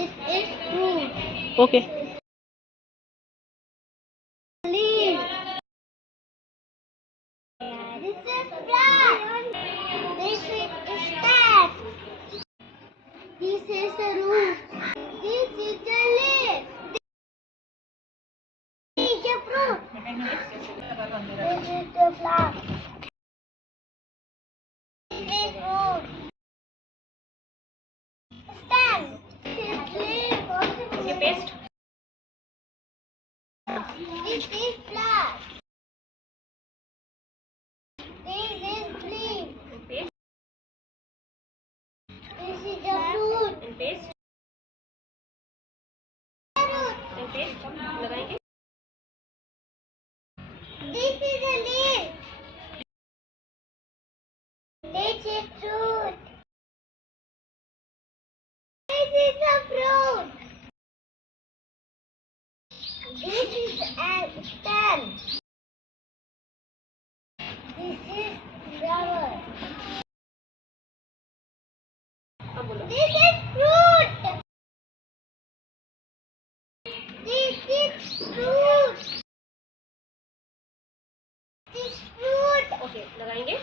This is fruit. Okay. Leaf. This is plant. This is stem. This is the root. This is the leaf. This is the fruit. This is the flower. This is root. Stem. This is leaf. Okay, paste. This is flower. This is leaf. Paste. This is the fruit. And paste. Root. And paste. लगाएंगे. This is the leaf. This is fruit. This is the fruit. This is a stem. This is flower. अब बोलो. This is fruit. This is fruit. This is fruit. Okay, लगाएंगे.